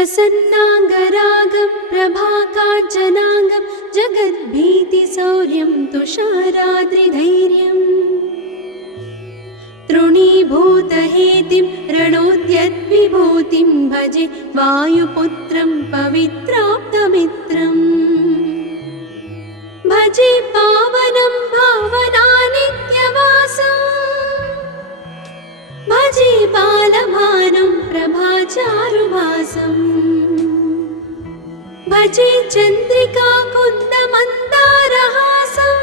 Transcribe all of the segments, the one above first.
प्रसन्नाङ्गरागं प्रभाकाञ्चनाङ्गं जगद्भीतिशौर्यं तुषाराद्रिधैर्यम् तृणीभूतहेतिं रणोद्यद्विभूतिं भजे वायुपुत्रं पवित्राप्तमित्रम् भजे पावनं भावनानित्यवासं भजे बालभानं प्रभाचारुभासं भजे चन्द्रिकाकुन्दमन्दारहासं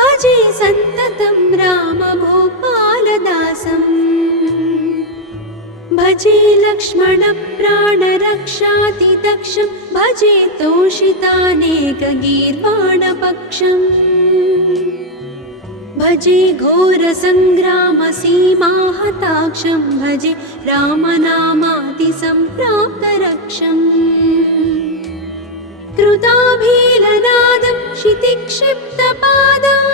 भजे सन्ततं रामभूपालदासं भजे लक्ष्मणप्राणरक्षातिदक्षं भजे तोषितानेकगीर्वाणपक्षम् भजे घोरसङ्ग्रामसीमाहताक्षं भजे रामनामातिसम्प्राप्तरक्षम् कृताभीलनादं क्षितिक्षिप्तपादं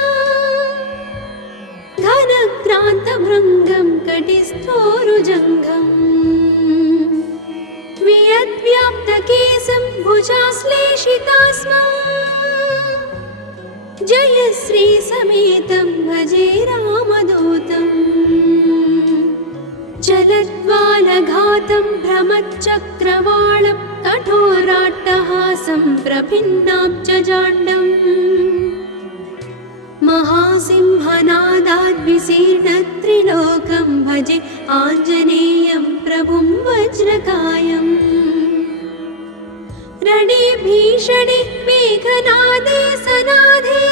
घनक्रान्तभृङ्गं कटिस्थोरुजङ्घम् वियद्व्याप्तकेशं भुजाश्लेषितास्मं जयश्रीसमेतं भजे रामदूतं चलद्वालघातं भ्रमच्चक्रवालं कठोराट्टहासं प्रभिन्नां च जाण्डम् महासिंहनादाद्विशीर्णत्रिलोकं भजे आञ्जनेयं प्रभुं वज्रकायम् रणे भीषणे मेघनादे सनादे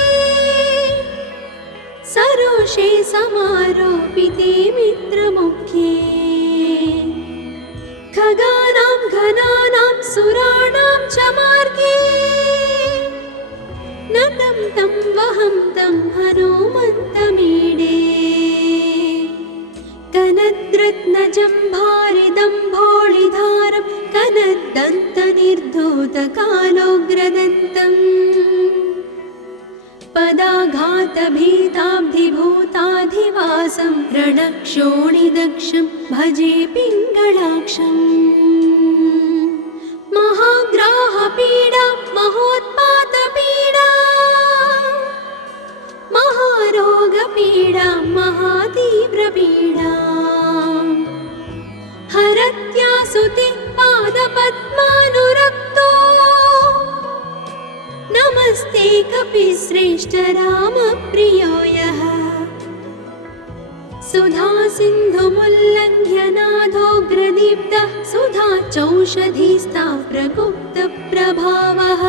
सरोषे समारोपिते मित्रमुख्ये खगानां घनानां सुराणां च मार्गे नतं तं वहं तं हनुमन्तमीडे कनद्रत्नजम्भारिदम्भोळिधारं कनद्दन्तनिर्धूतकालोग्रदन्तम् पदाघातभीताब्धिभूताधिवासं रणक्षोणिदक्षं भजे पिङ्गळाक्षम् महाग्राहपीडा महोत्पातपीडा महारोगपीडा महातीव्रपीडा हरत्यासुते पादपद्मानुरक्तो नमस्ते कपिश्रेष्ठ रामप्रियो यः सुधा सिन्धुमुल्लङ्घ्य नाथोग्रदीप्तः सुधा चौषधीस्ता प्रगुप्तप्रभावः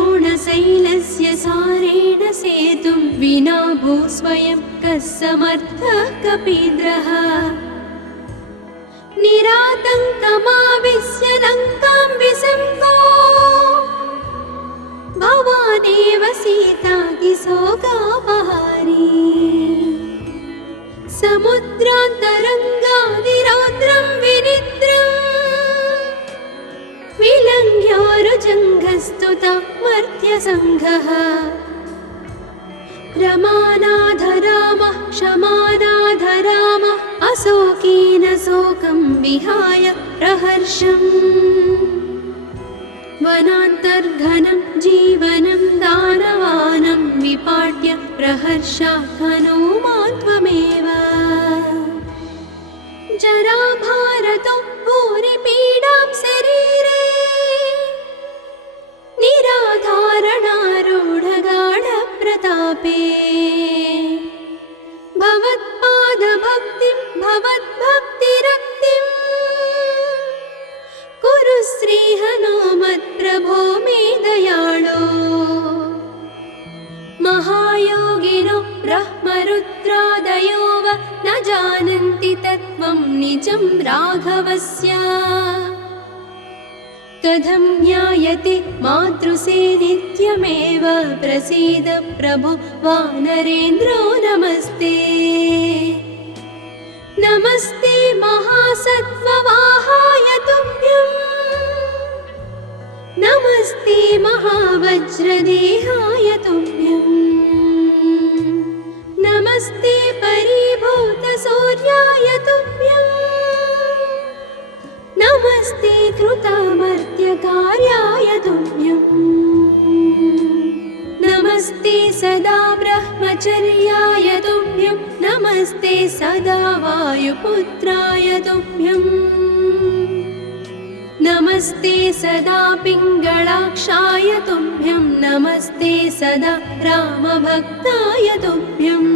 षडद्रोणशैलस्य सारेण सेतुं विना भूस्वयं कः समर्थः कपीन्द्रः निरातङ्कमाविश्य लङ्कां विसङ्गो भवानेव सीतातिशोकापहारी समुद्रान्तरङ्गादिरौद्रं विनिद्रम् विलङ्घ्योरुजङ्घस्तुता मर्त्यसङ्घः रमानाधरामः क्षमानाधरामः अशोकेन शोकं विहाय प्रहर्षम् वनान्तर्घनं जीवनं दानवानं विपाट्य प्रहर्षात् हनूमान् त्वमेव जराभारतो भूरिपीडां शरीरे निराधारणारूढगाढप्रतापे भवत्पादभक्तिं भवद्भक्तिरक्तिं कुरु श्रीहनुमत्प्रभो मे दयाळो महायोगिनो ब्रह्मरुद्रादयो वा न जानन्ति तत्त्वं निजं राघवस्य कथं ज्ञायते मातृसे नित्यमेव प्रसीद प्रभो वानरेन्द्रो नमस्ते नमस्ते महासत्त्ववाहाय तुभ्यं नमस्ते महावज्रदेहाय तुभ्यं नमस्ते परिभूतसूर्याय तुभ्यम् कृतमर्त्यकार्याय तुभ्यम् नमस्ते सदा ब्रह्मचर्याय तुभ्यं नमस्ते सदा वायुपुत्राय तुभ्यम् नमस्ते सदा पिङ्गळाक्षाय तुभ्यं नमस्ते सदा रामभक्ताय तुभ्यम्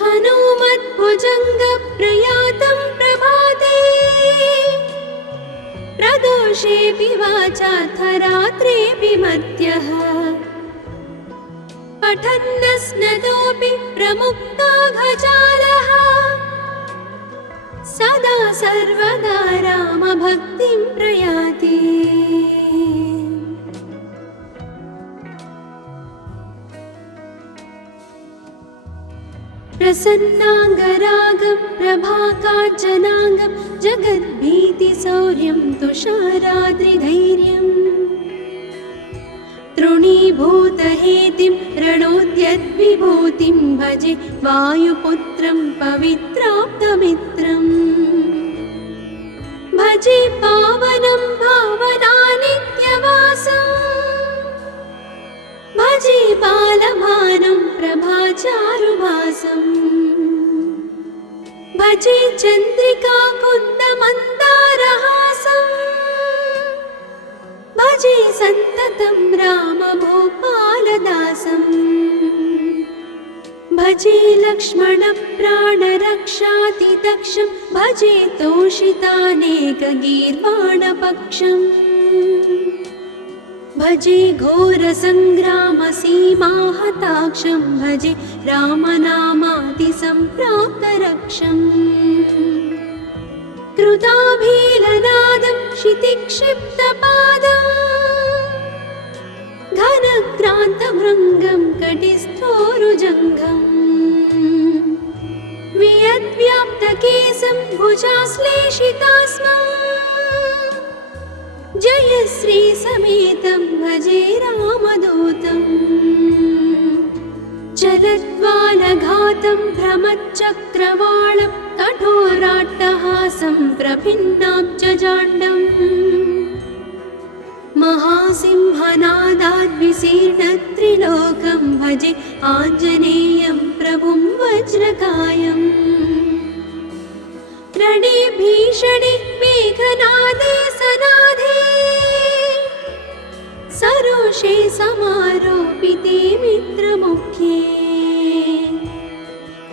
हनुमद्भुजङ्गप्रयातं प्रभाते प्रदोषेऽपि वाचाथ रात्रेऽपि मर्त्यः पठन्नस्नतोऽपि प्रमुक्ताघजालः सदा सर्वदा रामभक्तिं प्रयाति प्रसन्नाङ्गरागं प्रभाकाञ्चनाङ्गं जगद्भीतिशौर्यं तुषाराद्रिधैर्यम् तृणीभूतहेतिं रणोद्यद्विभूतिं भजे वायुपुत्रं पवित्राप्तमित्रम् भजे पावनं भावनानित्यवासम् भजे बालभानं प्रभाचारुभासम् भजे चन्द्रिकाकुन्दमन्दारहासम् भजे सन्ततं रामभूपालदासम् भजे लक्ष्मणप्राणरक्षातिदक्षं भजे तोषितानेकगीर्वाणपक्षम् भजे घोरसङ्ग्रामसीमाहताक्षं भजे रामनामातिसम्प्राप्तरक्षम् कृताभीलनादं क्षितिक्षिप्तपादम् घनक्रान्तभृङ्गं कटिस्थोरुजङ्घम् वियद्व्याप्तकेशं भुजाश्लेषितास्मम् जयश्रीसमेतं भजे रामदूतम् चलद्वालघातं भ्रमच्चक्रवालं कठोराट्टहासं प्रभिन्नाब्जजाण्डम् महासिंहनादाद्विशीर्णत्रिलोकं भजे आञ्जनेयं प्रभुं वज्रकायम् रणे भीषणे मेघनादे सनादे सरोषे समारोपिते मित्रमुख्ये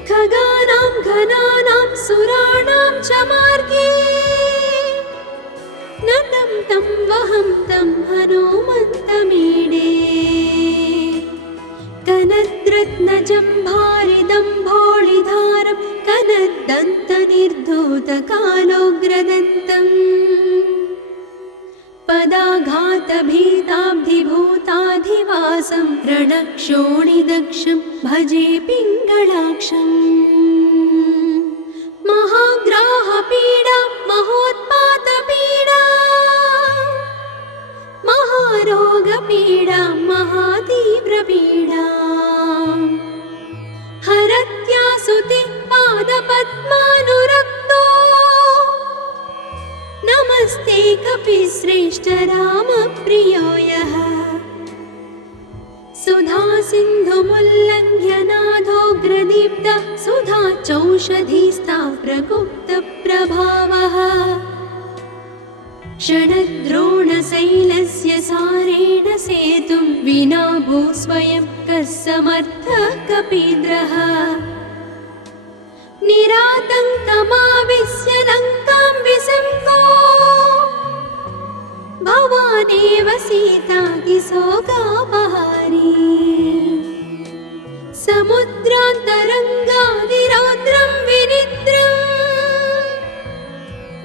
खगानां घनानां सुराणां च मार्गे नतं तं वहं तं हनुमन्तमीडे कनद्रत्नजम्भारिदम्भोळिधारं कनद्दन्तनिर्धूतकालोग्रदन्तम् पदाघातभीताब्धिभूताधिवासं रणक्षोणिदक्षं भजे पिङ्गळाक्षम् महाग्राहपीडा महोत्पातपीडा महारोगपीडा महातीव्रपीडा हरत्यासुते पादपद्मानुरक्तो नमस्ते कपिश्रेष्ठ रामप्रियो यः सुधा सिन्धुमुल्लङ्घ्य नाथोग्रदीप्तः सुधा चौषधीस्ता प्रगुप्तप्रभावः षडद्रोणशैलस्य सारेण सेतुं विना भूस्वयं कः समर्थः कपीन्द्रः निरातङ्कमाविश्य लङ्कां विसङ्गो भवानेव सीतातिशोकापहारी समुद्रान्तरङ्गादिरौद्रं विनिद्रम्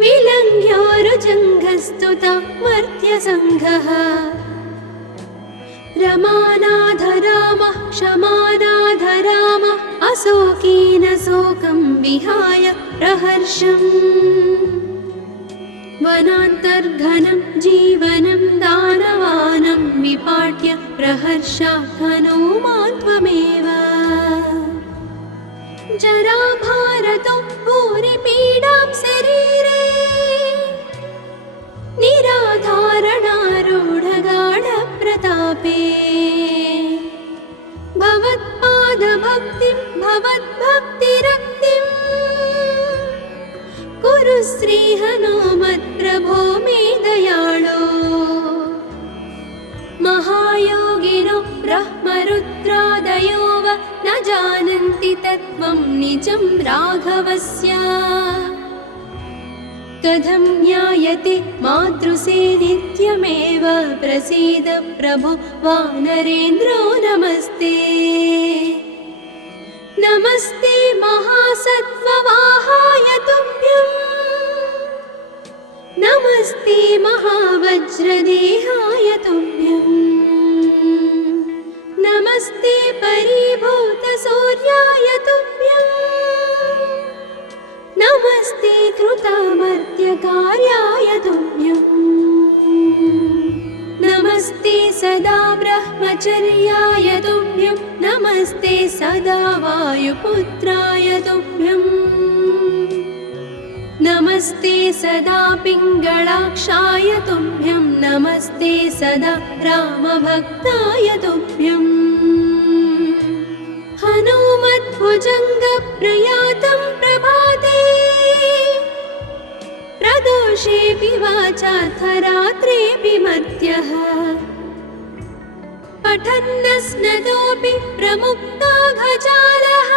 विलङ्घ्योरुजङ्घस्तुता मर्त्यसङ्घः रमानाथ रामः क्षमानाथ रामः अशोकेन शोकं विहाय प्रहर्षम् वनान्तर्घनं जीवनं दानवानं विपाट्य प्रहर्षात् हनुमान् त्वमेव जराभारतो भूरिपीडां शरीरे श्रीहनुमत्प्रभो मे दयाळो महायोगिनो ब्रह्मरुद्रादयो वा न जानन्ति तत्त्वं निजं राघवस्य कथं ज्ञायते मातृसेवित्यमेव प्रसीद प्रभो वानरेन्द्रो नमस्ते नमस्ते महासत्त्ववाहाय तुभ्यं नमस्ते महावज्रदेहाय तुभ्यं नमस्ते परिभूतसूर्याय तुभ्यं नमस्ते कृतामर्त्यकार्याय तुभ्यं नमस्ते सदा ब्रह्मचर्याय तुभ्यं नमस्ते सदा वायुपुत्राय तुभ्यं नमस्ते सदा पिङ्गळाक्षाय तुभ्यं नमस्ते सदा रामभक्ताय तुभ्यं हनुमद्भुजङ्गप्रयातं प्रभाते प्रदोषेऽपि वाचार्थरात्रेऽपि मर्त्यः पठन्नस्नतोऽपि प्रमुक्ताघजालः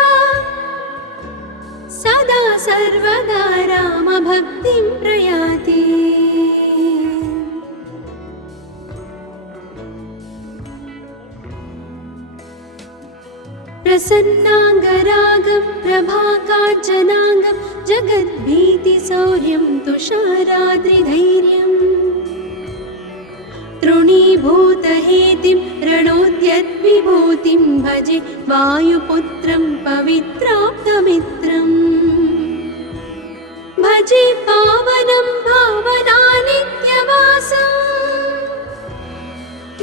सदा सर्वदा रामभक्तिं प्रयाति प्रसन्नाङ्गरागं प्रभाकाञ्चनाङ्गं जगद्भीतिशौर्यं तुषाराद्रिधैर्यम् तृणीभूतहेतिं रणोद्यद्विभूतिं भजे वायुपुत्रं पवित्राप्तमित्रम् भजे पावनं भावनानित्यवासम्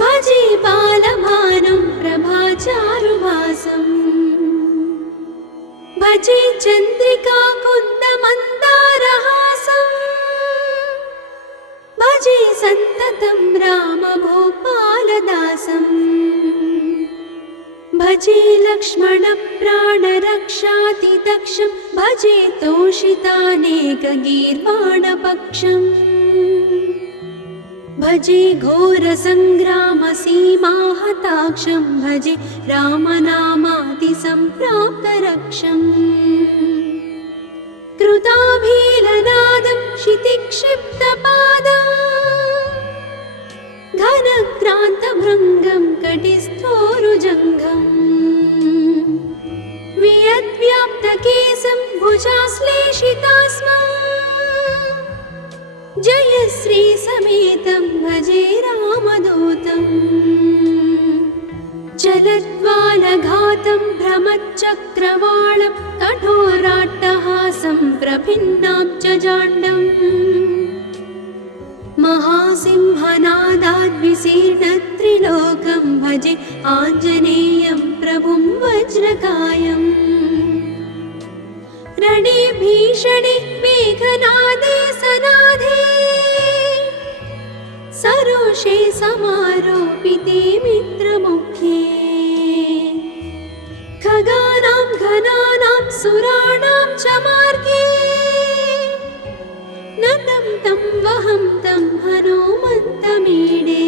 भजे बालभानुं प्रभाचारुभासम् भजे चन्द्रिकाकुन्दमन्दारहासम् भजे सन्ततं रामभूपालदासम् भजे लक्ष्मणप्राणरक्षातिदक्षं भजे तोषितानेकगीर्वाणपक्षम् भजे घोरसङ्ग्रामसीमाहताक्षं भजे रामनामातिसम्प्राप्तरक्षम् कृताभीलनादं क्षितिक्षिप्तपादं घनक्रान्तभृङ्गं कटिस्थोरुजङ्घम् वियद्व्याप्तकेशं भुजाश्लेषितास्मम् जयश्रीसमेतं भजे रामदूतम् चलद्वालघातं भ्रमच्चक्रवालं कठोराट्टहासं प्रभिन्नाब्जजाण्डम् महासिंहनादाद्विशीर्णत्रिलोकं भजे आञ्जनेयं प्रभुं वज्रकायम् रणे भीषणे मेघनादे सनादे सरोषे समारोपिते मित्रमुखे खगानां घनानां सुराणां च मार्गे नतं तं वहं तं हनुमन्तमीडे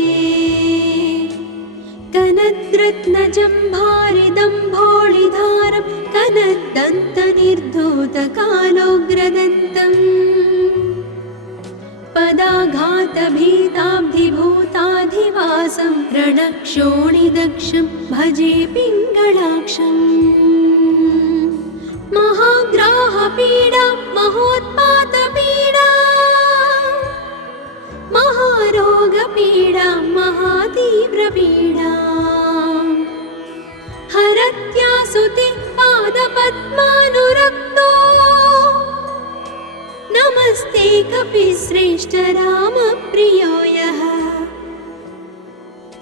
कनद्रत्नजम्भारिदम्भोळिधारं कनद्दन्तनिर्धूतकालोग्रदन्तम् पदाघातभीताब्धिभूताधिवासं रणक्षोणिदक्षं भजे पिङ्गळाक्षम् महाग्राहपीडा महोत्पातपीडा महारोगपीडा महातीव्रपीडा हरत्यासुते पादपद्मानुरक्तो नमस्ते कपिश्रेष्ठ रामप्रियो यः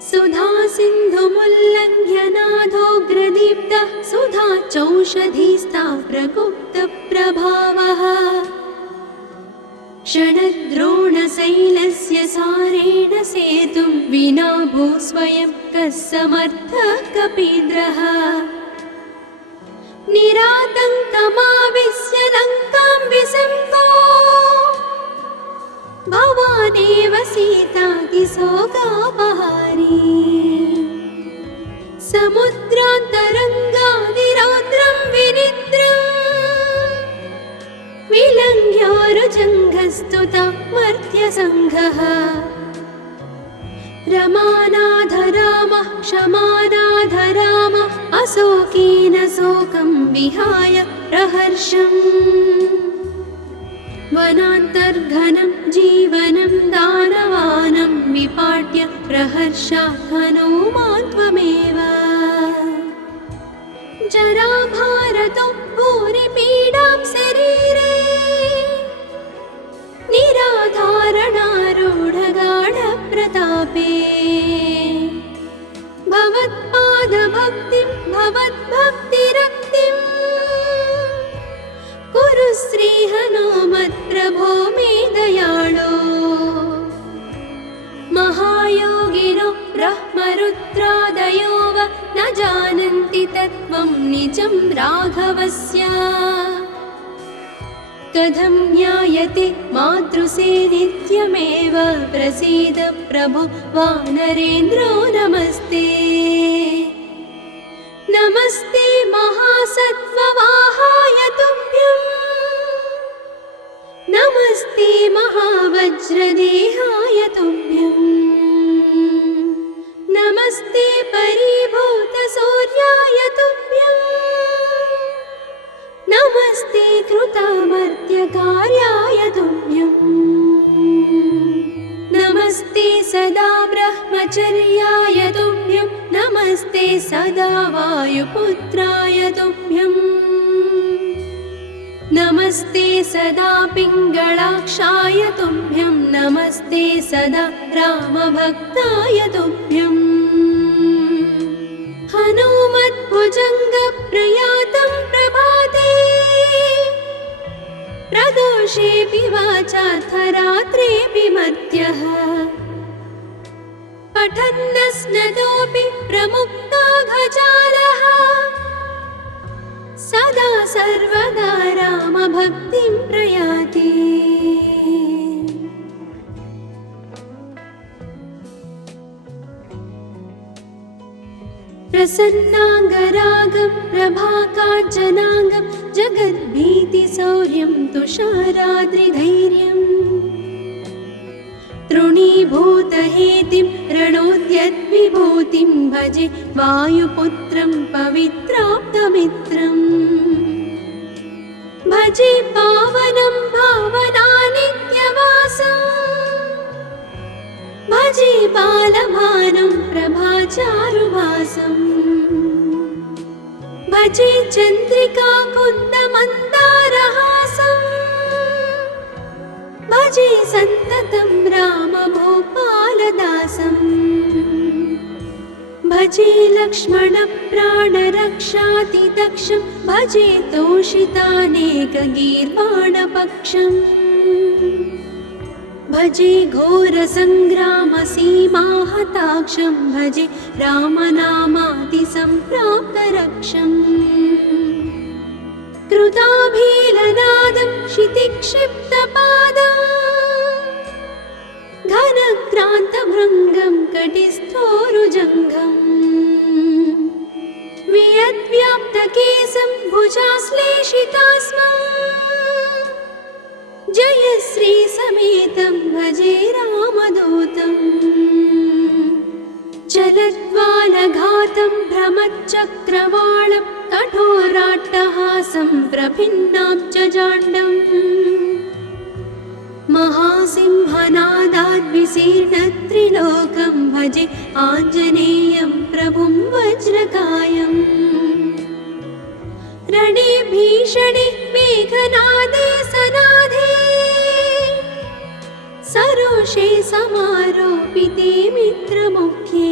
सुधा सिन्धुमुल्लङ्घ्य नाथोग्रदीप्तः सुधा चौषधीस्ता प्रगुप्तप्रभावः षडद्रोणशैलस्य सारेण सेतुं विना भूस्वयं कः समर्थः कपीन्द्रः निरातङ्कमाविश्य लङ्कां विसम्पो शोकापहारी समुद्रान्तरङ्गादिरौद्रं विनिद्रम् विलङ्घ्योरुजङ्घस्तुता मर्त्यसङ्घः रमानाधरामः क्षमानाधरामः अशोकेन शोकं विहाय प्रहर्षम् वनान्तर्घनं जीवनं दानवानं विपाट्य प्रहर्षात् हनूमान् त्वमेव जराभारतो भूरिपीडां शरीरे निराधारणारूढगाढप्रतापे भवत्पादभक्तिं भवद्भक्तिरक्तिं कुरु श्रीहनुमत्प्रभो मे दयाळो महायोगिनो ब्रह्मरुद्रादयो वा न जानन्ति तत्त्वं निजं राघवस्य कथं ज्ञायते मातृसे नित्यमेव प्रसीद प्रभो वानरेन्द्रो नमस्ते नमस्ते महासत्त्ववाहाय तुभ्यं नमस्ते महावज्रदेहाय तुभ्यं नमस्ते परिभूतसूर्याय तुभ्यं नमस्ते कृतामर्त्यकार्याय तुभ्यं नमस्ते सदा ब्रह्मचर्याय तुभ्यं नमस्ते सदा वायुपुत्राय तुभ्यं नमस्ते सदा पिङ्गळाक्षाय तुभ्यं नमस्ते सदा रामभक्ताय तुभ्यं हनुमद्भुजङ्गप्रयातं प्रभाते प्रदोषेऽपि वाचार्थरात्रेऽपि मर्त्यः पठन्नस्नतोऽपि प्रमुक्ताघजालः सदा सर्वदा रामभक्तिं प्रयाति प्रसन्नाङ्गरागं प्रभाकाञ्चनाङ्गं जगद्भीतिशौर्यं तुषाराद्रिधैर्यम् तृणीभूतहेतिं रणोद्यद्विभूतिं भजे वायुपुत्रं पवित्राप्तमित्रम् भजे पावनं भावनानित्यवासम् भजे बालभानुं प्रभाचारुभासम् भजे चन्द्रिकाकुन्दमन्दारहासम् भजे सन्ततं रामभूपालदासम् भजे लक्ष्मणप्राणरक्षातिदक्षं भजे तोषितानेकगीर्वाणपक्षम् भजे घोरसङ्ग्रामसीमाहताक्षं भजे रामनामादिसम्प्राप्तरक्षम् कृताभीलनादं क्षितिक्षिप्तपादं घनक्रान्तभृङ्गं कटिस्थोरुजङ्घम् वियद्व्याप्तकेशं भुजाश्लेषितास्मम् जयश्रीसमेतं भजे रामदूतम् चलद्वालघातं भ्रमच्चक्रवालं कठोराट्टहासं प्रभिन्नाब्जजाण्डम् महासिंहनादाद्विशीर्णत्रिलोकं भजे आञ्जनेयं प्रभुं वज्रकायम् रणे भीषणे मेघनादे सनादे सरोषे समारोपिते मित्रमुख्ये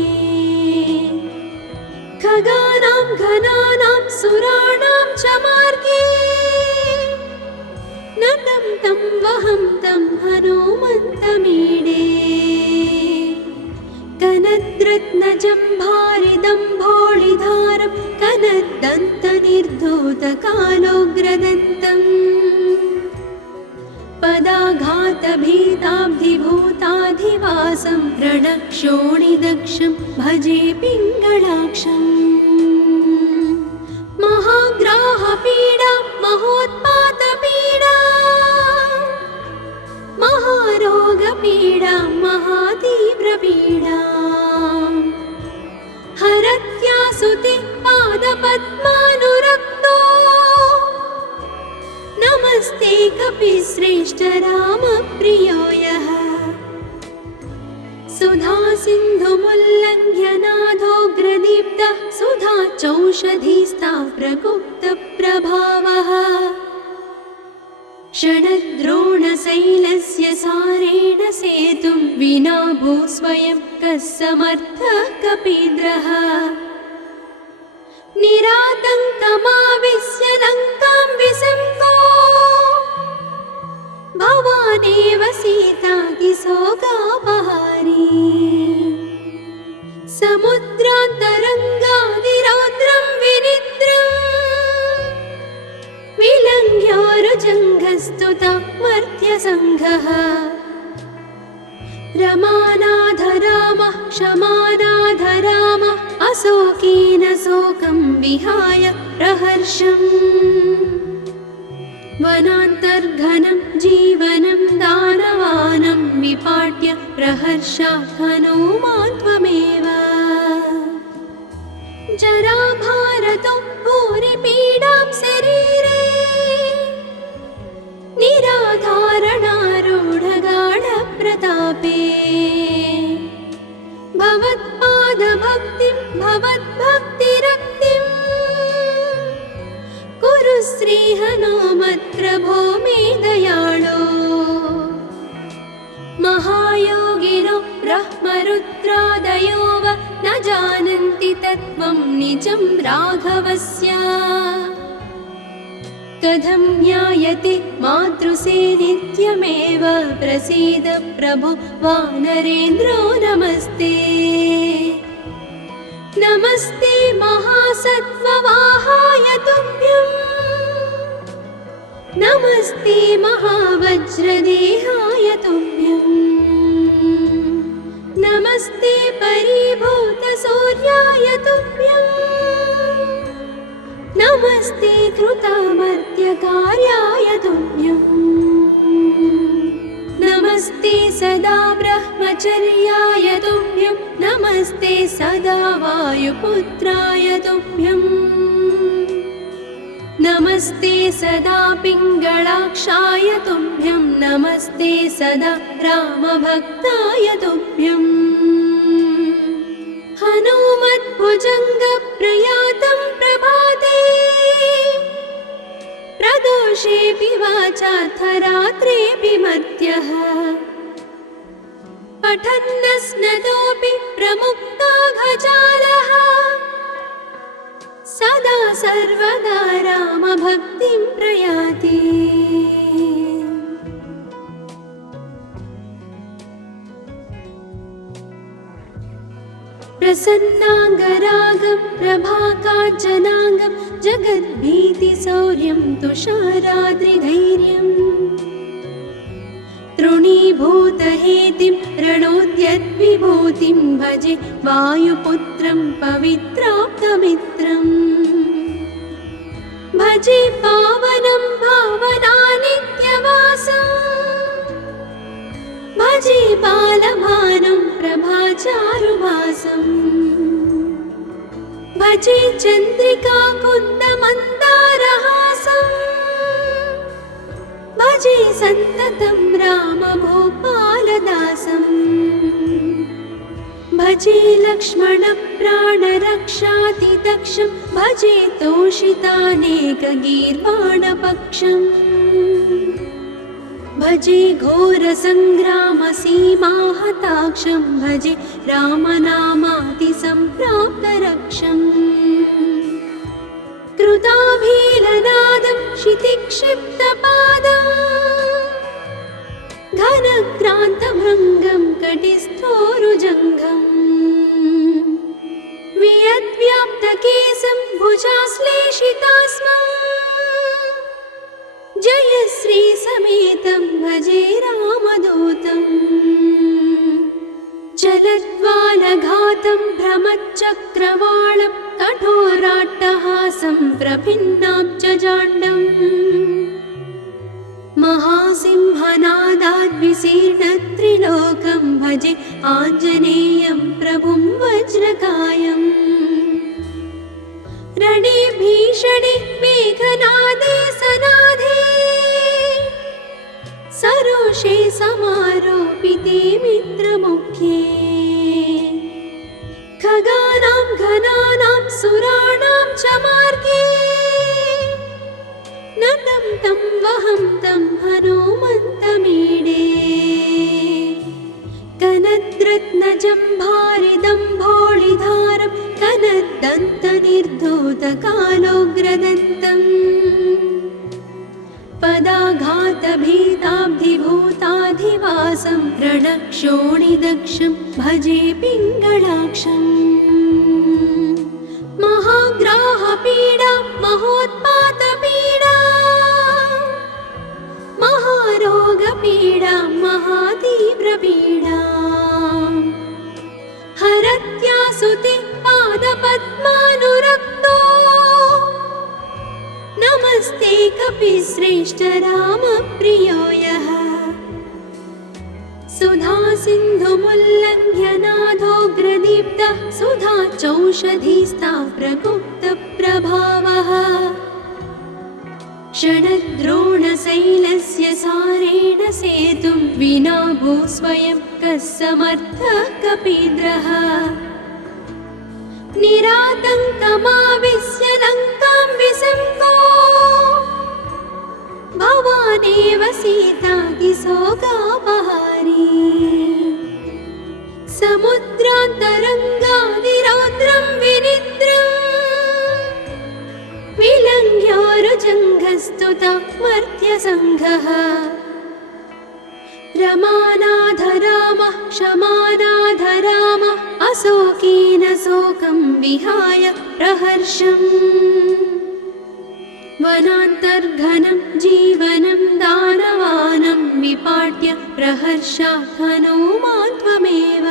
खगानां घनानां सुराणां च मार्गे नतं तं वहं तं हनुमन्तमीडे कनद्रत्नजम्भारिदम्भोळिधारं कनद्दन्तनिर्धूतकालोग्रदन्तम् पदाघात भीताब्धिभूताधिवासं रणक्षोणिदक्षं भजे पिङ्गळाक्षम् महाग्राहपीडा महोत्पातपीडा महारोगपीडा महातीव्रपीडा हरत्यासुते पादपद्मानुरक्तो नमस्ते कपिश्रेष्ठ रामप्रियो यः सुधा सिन्धुमुल्लङ्घ्य नाथोग्रदीप्तः सुधा चौषधीस्ता प्रगुप्तप्रभावः षडद्रोणशैलस्य सारेण सेतुं विना भूस्वयं कः समर्थः कपीन्द्रः निरातङ्कमाविश्य लङ्कां विसङ्गो भवानेव सीतातिशोकापहारी समुद्रान्तरङ्गादिरौद्रं विनिद्रम् विलङ्घ्योरुजङ्घस्तुता मर्त्यसङ्घः रमानाथ रामः क्षमानाथ रामः अशोकेन शोकं विहाय प्रहर्षम् वनान्तर्घनं जीवनं दानवानं विपाट्य प्रहर्षात् हनूमान् त्वमेव जराभारतो भूरिपीडां शरीरे निराधारणारूढगाढप्रतापे भवत्पादभक्तिं भवद्भक्तिरक्तिं कुरु श्रीहनुमत्प्रभो मे दयाळो महायोगिनो ब्रह्मरुद्रादयो वा न जानन्ति तत्त्वं निजं राघवस्य कथं ज्ञायते मातृसेनित्यमेव प्रसीद प्रभो वानरेन्द्रो नमस्ते नमस्ते महासत्त्ववाहाय तुभ्यं नमस्ते महावज्रदेहाय तुभ्यं नमस्ते परिभूतसूर्याय तुभ्यं नमस्ते कृतामर्त्यकार्याय तुभ्यं नमस्ते सदा ब्रह्मचर्याय तुभ्यं नमस्ते सदा वायुपुत्राय तुभ्यं नमस्ते सदा पिङ्गळाक्षाय तुभ्यं नमस्ते सदा रामभक्ताय तुभ्यं हनुमद्भुजङ्गप्रयातं प्रभाते प्रदोषेऽपि वाचाथ रात्रेऽपि मर्त्यः पठन्नस्नतोऽपि प्रमुक्ताघजालः सदा सर्वदा रामभक्तिं प्रयाति प्रसन्नाङ्गरागं प्रभाकाञ्चनाङ्गं जगद्भीतिशौर्यं तुषाराद्रिधैर्यम् तृणीभूतहेतिं रणोद्यद्विभूतिं भजे वायुपुत्रं पवित्राप्तमित्रम् भजे पावनं भावनानित्यवासम् भजे बालभानुं प्रभाचारुभासम् भजे चन्द्रिकाकुन्दमन्दारहासम् भजे सन्ततं रामभूपालदासम् भजे लक्ष्मणप्राणरक्षातिदक्षं भजे तोषितानेकगीर्वाणपक्षम् भजे घोरसङ्ग्रामसीमाहताक्षं भजे रामनामातिसम्प्राप्तरक्षम् कृताभीलनादं क्षितिक्षिप्तपादम् घनक्रान्तभृङ्गं कटिस्थोरुजङ्घम् वियद्व्याप्तकेशं भुजाश्लेषितास्मम् जयश्रीसमेतं भजे राम व्यासं प्रभिन्नाब्जजाण्डम् महासिंहनादाद्विशीर्णत्रिलोकं भजे आञ्जनेयं प्रभुं वज्रकायम् रणे भीषणे मेघनादे सनादे सरोषे समारोपिते मित्रमुख्ये खगानां घनानां सुराणां च मार्गे नतं तं वहं तं हनुमन्तमीडे कनद्रत्नजम्भारिदम्भोळिधारं कनद्दन्तनिर्धूतकालोग्रदन्तम् पदाघातभीताब्धिभूताधिवासं रणक्षोणिदक्षं भजे पिङ्गळाक्षम् महाग्राहपीडा महोत्पातपीडा महारोगपीडा महातीव्रपीडा हरत्यासुते पादपद्मानुरक्तो नमस्ते कपिश्रेष्ठ रामप्रियो यः सुधा सिन्धुमुल्लङ्घ्य नाथोग्रदीप्तः सुधा चौषधीस्ता प्रगुप्तप्रभावः षडद्रोणशैलस्य सारेण सेतुं विना भूस्वयं कः समर्थः कपीन्द्रः निरातङ्कमाविश्य लङ्कां विसङ्गो भवानेव सीतातिशोकापहारी समुद्रान्तरङ्गादिरौद्रं विनिद्रम् विलङ्घ्योरुजङ्घस्तुता मर्त्यसङ्घः रमानाथ रामः क्षमानाथ रामः अशोकेन शोकं विहाय प्रहर्षम् वनान्तर्घनं जीवनं दानवानं विपाट्य प्रहर्षात् हनुमान् त्वमेव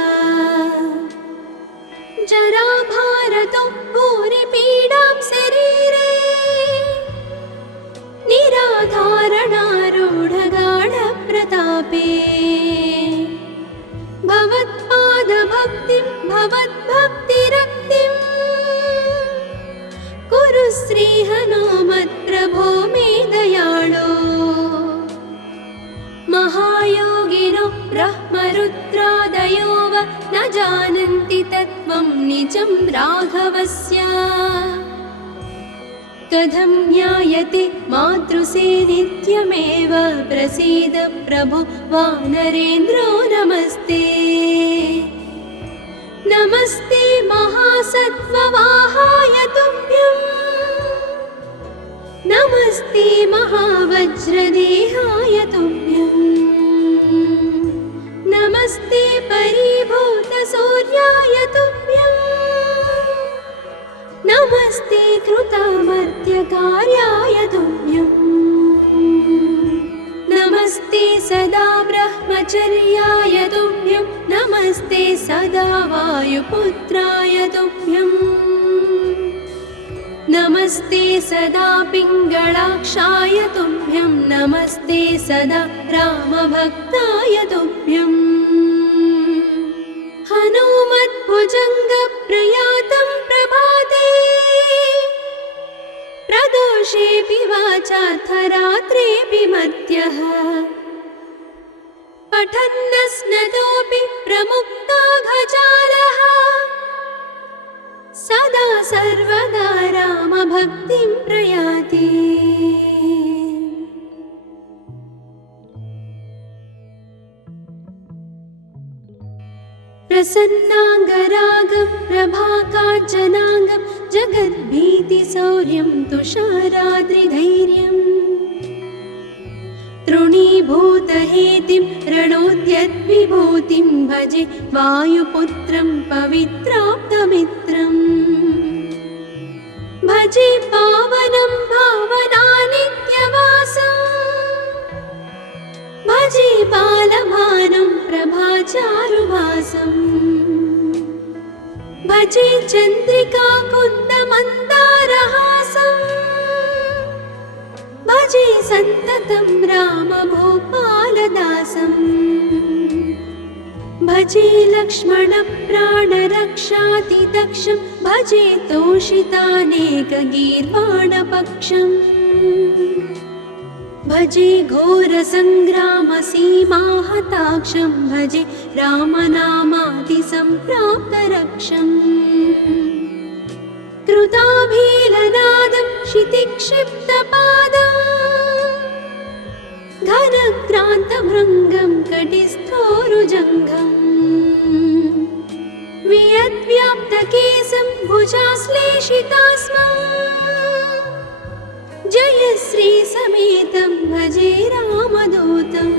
जराभारतो भूरिपीडां शरीरे निराधारणारूढगाढप्रतापे भवत्पादभक्तिं भवद्भक्तिरक्तिं कुरु श्रीहनुमत्प्रभो मे दयाळो महायोगिनो ब्रह्मरुद्रादयो वा न जानन्ति तत्त्वं निजं राघवस्य कथं ज्ञायते मातृसेनित्यमेव प्रसीद प्रभो वानरेन्द्रो नमस्ते नमस्ते महासत्त्ववाहाय तुभ्यं नमस्ते महावज्रदेहाय तुभ्यं नमस्ते परिभूतसूर्याय तुभ्यं नमस्ते कृतामर्त्यकार्याय तुभ्यं नमस्ते सदा ब्रह्मचर्याय तुभ्यं नमस्ते सदा वायुपुत्राय तुभ्यं नमस्ते सदा पिङ्गळाक्षाय तुभ्यं नमस्ते सदा रामभक्ताय तुभ्यं हनुमद्भुजङ्गप्रयातं प्रभाते प्रदोषेऽपि वाचार्थरात्रेऽपि मर्त्यः पठन्नस्नतोऽपि प्रमुक्ताघजालः सदा सर्वदा रामभक्तिं प्रयाति प्रसन्नाङ्गरागं प्रभाकाञ्चनाङ्गं जगद्भीतिशौर्यं तुषाराद्रिधैर्यम् तृणीभूतहेतिं रणोद्यद्विभूतिं भजे वायुपुत्रं पवित्राप्तमित्रम् भजे पावनं भावनानित्यवासम् भजे बालभानुं प्रभाचारुभासम् भजे चन्द्रिकाकुन्दमन्दारहासम् भजे सन्ततं रामभूपालदासम् भजे लक्ष्मणप्राणरक्षातिदक्षं भजे तोषितानेकगीर्वाणपक्षम् भजे घोरसङ्ग्रामसीमाहताक्षं भजे रामनामादिसम्प्राप्तरक्षम् कृताभीलनादं क्षितिक्षिप्तपादम् घनक्रान्तभृङ्गं कटिस्थोरुजङ्घम् वियद्व्याप्तकेशं भुजाश्लेषितास्मम् जयश्रीसमेतं भजे रामदूतम्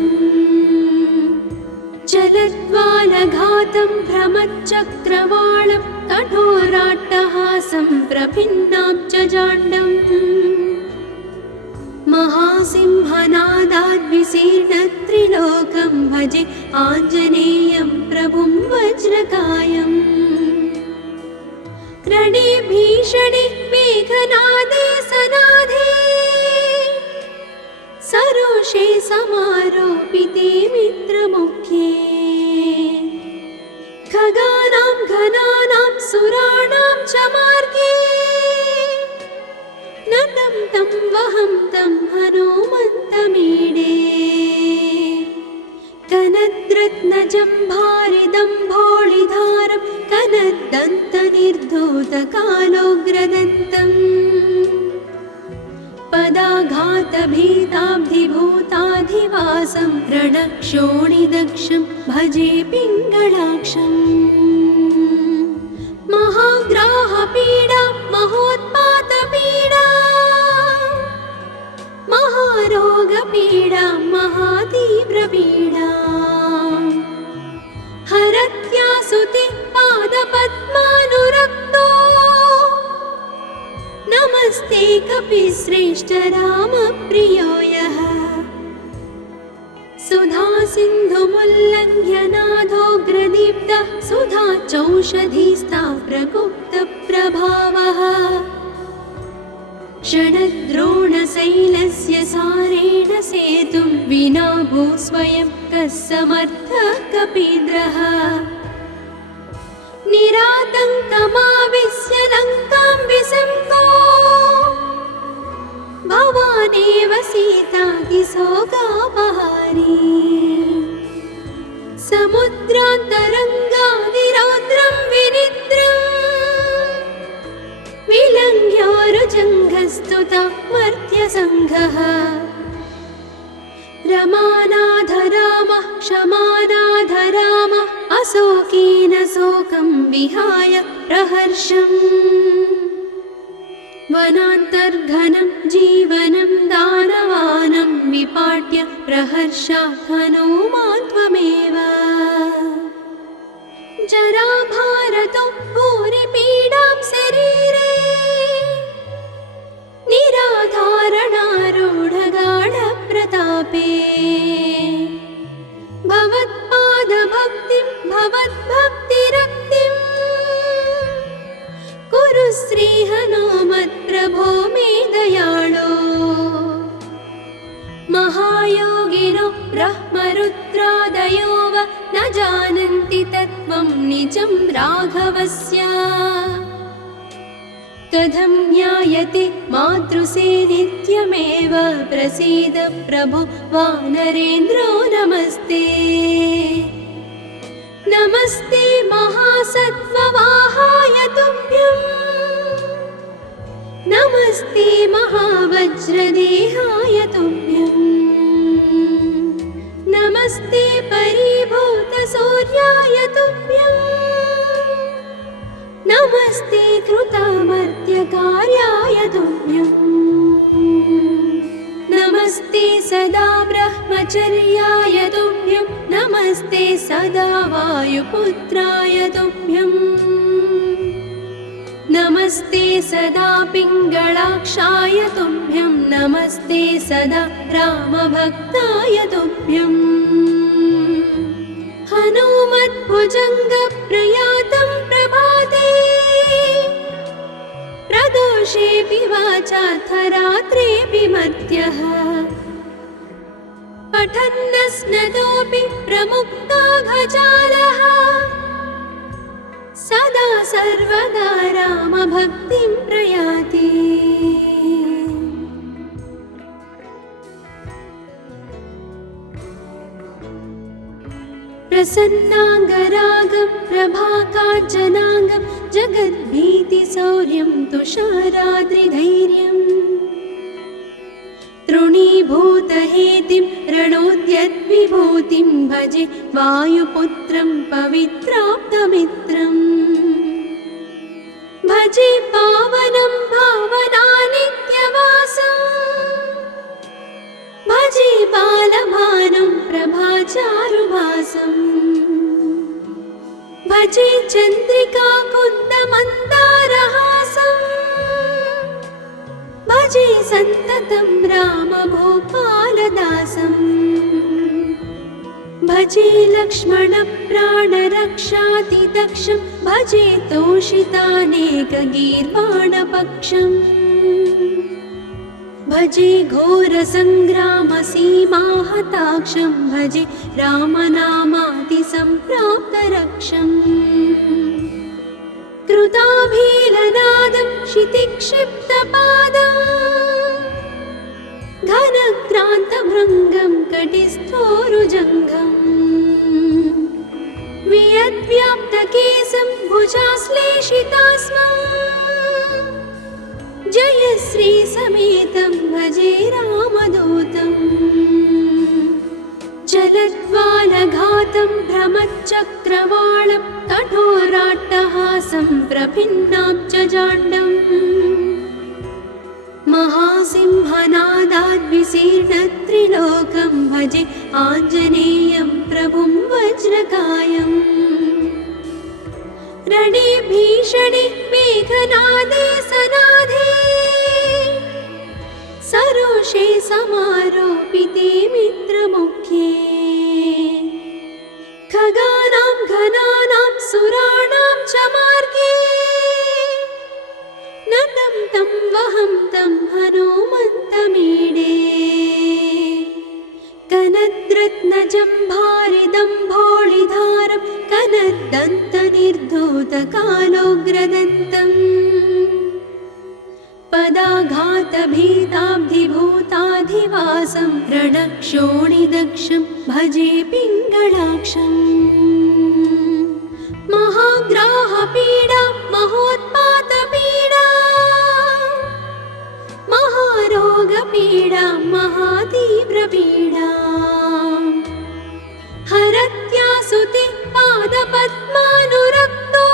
चलद्वालघातं भ्रमच्चक्रवालं कठोराट्टहासं प्रभिन्नाब्जजाण्डम् महासिंहनादाद्विशीर्णत्रिलोकं भजे आञ्जनेयं प्रभुं वज्रकायम् रणे भीषणे मेघनादे सनादे सरोषे समारोपिते मित्रमुख्ये खगानां घनानां सुराणां च मार्गे नतं तं वहं तं हनुमन्तमीडे कनद्रत्नजम्भारिदम्भोळिधारं कनद्दन्तनिर्धूतकालोग्रदन्तम् पदाघातभीताब्धिभूताधिवासं रणक्षोणिदक्षं भजे पिङ्गळाक्षम् महाग्राहपीडा महोत्पातपीडा महारोगपीडा महातीव्रपीडा हरत्यासुते पादपद्मानुरक्तो नमस्ते कपिश्रेष्ठ रामप्रियो यः सुधासिन्धुमुल्लङ्घ्य नाथोग्रदीप्तः सुधाचौषधीस्ता प्रगुप्तप्रभावः षडद्रोणशैलस्य सारेण सेतुं विना भूस्वयं कः समर्थः कपीन्द्रः निरातङ्कमाविश्य लङ्कां विसङ्गो भवानेव सीतातिशोकापहारी समुद्रान्तरङ्गादिरौद्रं विनिद्रम् विलङ्घ्योरुजङ्घस्तुता मर्त्यसङ्घः रमानाथ रामः क्षमानाथ रामः अशोकेन शोकं विहाय प्रहर्षम् वनान्तर्घनं जीवनं दानवानं विपाट्य प्रहर्षात् हनूमान् त्वमेव जराभारतो भूरिपीडां शरीरे निराधारणारूढगाढप्रतापे भवत्पादभक्तिं भवद्भक्तिरक्तिं कुरु श्रीहनुमत्प्रभो मे दयाळो महायोगिनो ब्रह्मरुद्रादयो वा न जानन्ति तत्त्वं निजं राघवस्य कथं ज्ञायते मातृसे नित्यमेव प्रसीद प्रभो वानरेन्द्रो नमस्ते नमस्ते महासत्त्ववाहाय तुभ्यं नमस्ते महावज्रदेहाय तुभ्यं नमस्ते परिभूतसूर्याय तुभ्यं नमस्ते कृतामर्त्यकार्याय तुभ्यं नमस्ते सदा ब्रह्मचर्याय तुभ्यं नमस्ते सदा वायुपुत्राय तुभ्यं नमस्ते सदा पिङ्गळाक्षाय तुभ्यं नमस्ते सदा रामभक्ताय तुभ्यं हनुमद्भुजङ्गप्रयातं प्रभाते प्रदोषेऽपि वाचार्थरात्रेऽपि मर्त्यः पठन्नस्नतोऽपि प्रमुक्ताघजालः सदा सर्वदा रामभक्तिं प्रयाति। प्रसन्नाङ्गरागं प्रभाकाञ्चनाङ्गं जगद्भीतिशौर्यं तुषाराद्रिधैर्यम् तृणीभूतहेतिं रणोद्यद्विभूतिं भजे वायुपुत्रं पवित्राप्तमित्रम् भजे पावनं भावनानित्यवासम् भजे बालभानुं प्रभाचारुभासम् भजे चन्द्रिका कुन्दमन्दारहासम् भजे सन्ततं रामभूपालदासम् भजे लक्ष्मणप्राणरक्षातिदक्षं भजे तोषितानेकगीर्वाणपक्षम् भजे घोरसङ्ग्रामसीमाहताक्षं भजे रामनामातिसम्प्राप्तरक्षम् कृताभीलनादं क्षितिक्षिप्तपादं घनक्रान्तभृङ्गं कटिस्थोरुजङ्घम् वियद्व्याप्तकेशं भुजाश्लेषितास्मम् जयश्रीसमेतं भजे रामदूतम् जलज्वालघातं भ्रमच्चक्रवालं कठोराट्टहासं प्रभिन्नाब्जजाण्डम् महासिंहनादाद्विशीर्णत्रिलोकं भजे आञ्जनेयं प्रभुं वज्रकायम् रणे भीषणे मेघनादे सनादे सरोषे समारोपिते मित्रमुख्ये खगानां घनानां सुराणां च मार्गे नतं तं वहं तं हनुमन्तमीडे कनद्रत्नजम्भारिदम्भोळिधारं कनद्दन्तनिर्धूतकालोग्रदन्तम् पदाघातभीताब्धिभूताधिवासं रणक्षोणिदक्षं भजे पिङ्गळाक्षम् महाग्राहपीडा महोत्पातपीडा महारोगपीडा महातीव्रपीडा हरत्यासुते पादपद्मानुरक्तो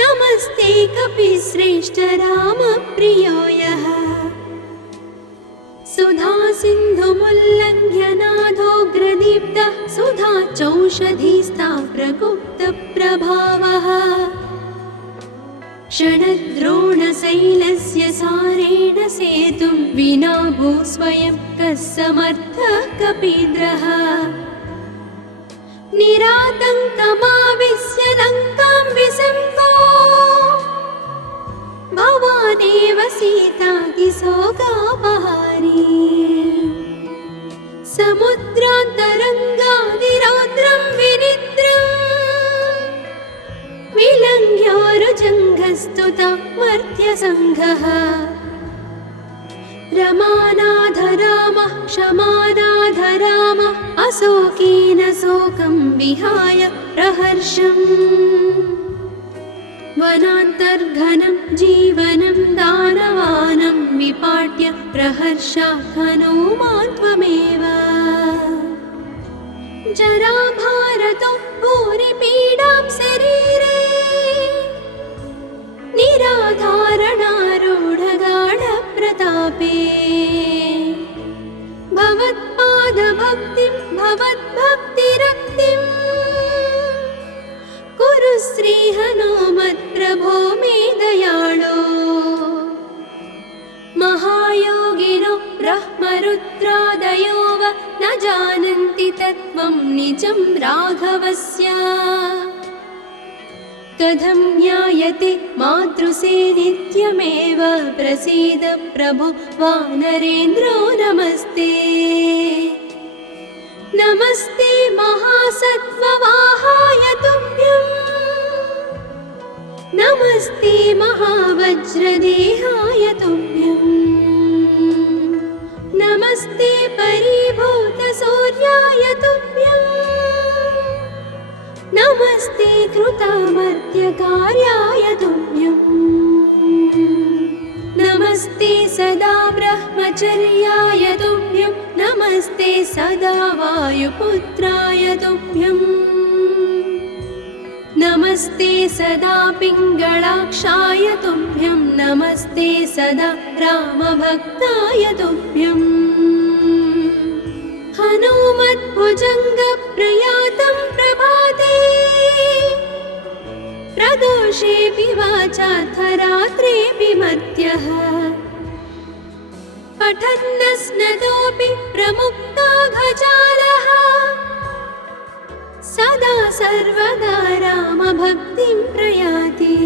नमस्ते कपिश्रेष्ठ रामप्रियो यः सुधा सिन्धुमुल्लङ्घ्य नाथोग्रदीप्तः सुधा चौषधीस्ता प्रगुप्तप्रभावः षडद्रोणशैलस्य सारेण सेतुं विना भूस्वयं कः समर्थः कपीन्द्रः निरातङ्कमाविश्य लङ्कां विसङ्गो भवानेव सीतातिशोकापहारी समुद्रान्तरङ्गादिरौद्रं विनिद्रम् विलङ्घ्योरुजङ्घस्तुता मर्त्यसङ्घः रमानाथ रामः क्षमानाथ रामः अशोकेन शोकं विहाय प्रहर्षम् वनान्तर्घनं जीवनं दानवानं विपाट्य प्रहर्षात् हनूमान् त्वमेव जराभारतो भूरिपीडां शरीरे निराधारणारूढगाढप्रतापे भवत्पादभक्तिं भवद्भक्तिरक्तिं कुरु श्रीहनुमत्प्रभो मे दयाळो महायोगिनो ब्रह्मरुद्रादयो वा न जानन्ति तत्त्वं निजं राघवस्य कथं ज्ञायते मातृसे नित्यमेव प्रसीद प्रभो वानरेन्द्रो नमस्ते नमस्ते महासत्त्ववाहाय तुभ्यं नमस्ते महावज्रदेहाय तुभ्यं नमस्ते परिभूतसूर्याय तुभ्यं नमस्ते कृतामर्त्यकार्याय तुभ्यं नमस्ते सदा ब्रह्मचर्याय तुभ्यं नमस्ते सदा वायुपुत्राय तुभ्यं नमस्ते सदा पिङ्गळाक्षाय तुभ्यं नमस्ते सदा रामभक्ताय तुभ्यं हनुमद्भुजङ्गप्रयातं प्रभाते प्रदोषेऽपि वाचार्थरात्रेऽपि मर्त्यः पठन्नस्नतोऽपि प्रमुक्ताघजालः सदा सर्वदा रामभक्तिं प्रयाति।